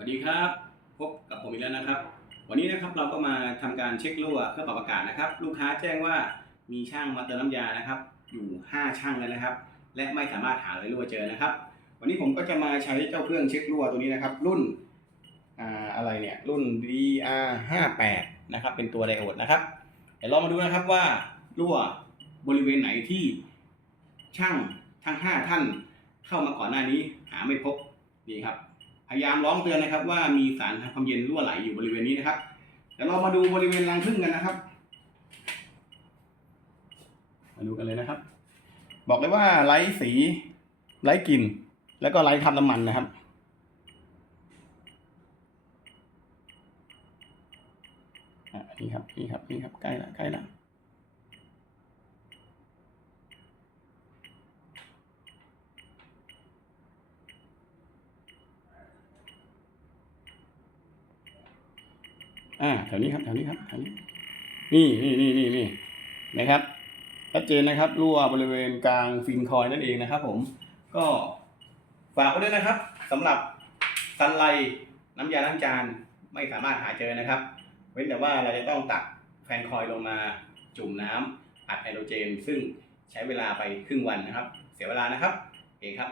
สวัสดีครับ พบกับผมอีกแล้วนะครับ วันนี้นะครับเราก็มาทำการเช็ครั่วเครื่องปรับอากาศนะครับ ลูกค้าแจ้งว่ามีช่างมาเติมน้ำยานะครับ อยู่ 5 ช่างแล้วนะครับ และไม่สามารถหารอยรั่วเจอนะครับ วันนี้ผมก็จะมาใช้เจ้าเครื่องเช็ครั่วตัวนี้นะครับ รุ่นอ่าอะไรเนี่ยรุ่น DR58 นะครับ เป็นตัวไดโอดนะครับเดี๋ยวเรามาดูนะครับว่ารั่วบริเวณไหนที่ช่างทั้ง 5 ท่านเข้ามาก่อนหน้านี้หาไม่พบนี่ครับ พยายามร้องเตือนนะครับ ว่ามีสารทำความเย็นรั่วไหลอยู่บริเวณนี้นะครับเดี๋ยวเรามาดูบริเวณรังผึ้งกันนะครับ มาดูกันเลยนะครับ บอกเลยว่าไร้สีไร้กลิ่นแล้วก็ไร้คราบน้ำมันนะครับอะนี่ครับนี่ครับนี่ครับใกล้ละใกล้ละ อ่าแถวนี้ครับแถวนี้ครับแถวนี้นี่นี่นี่นี่นี่นะครับชัดเจนนะครับรั่วบริเวณกลางฟินคอยนั่นเองนะครับ ผม ก็ฝากไว้ด้วยนะครับสำหรับซันไลน้ำยาล้างจานไม่สามารถหาเจอนะครับ เว้นแต่ว่าเราจะต้องตักแฟนคอยลงมาจุ่มน้ำอัดไฮโดรเจน ซึ่งใช้เวลาไปครึ่งวันนะครับ เสียเวลานะครับโอเคครับ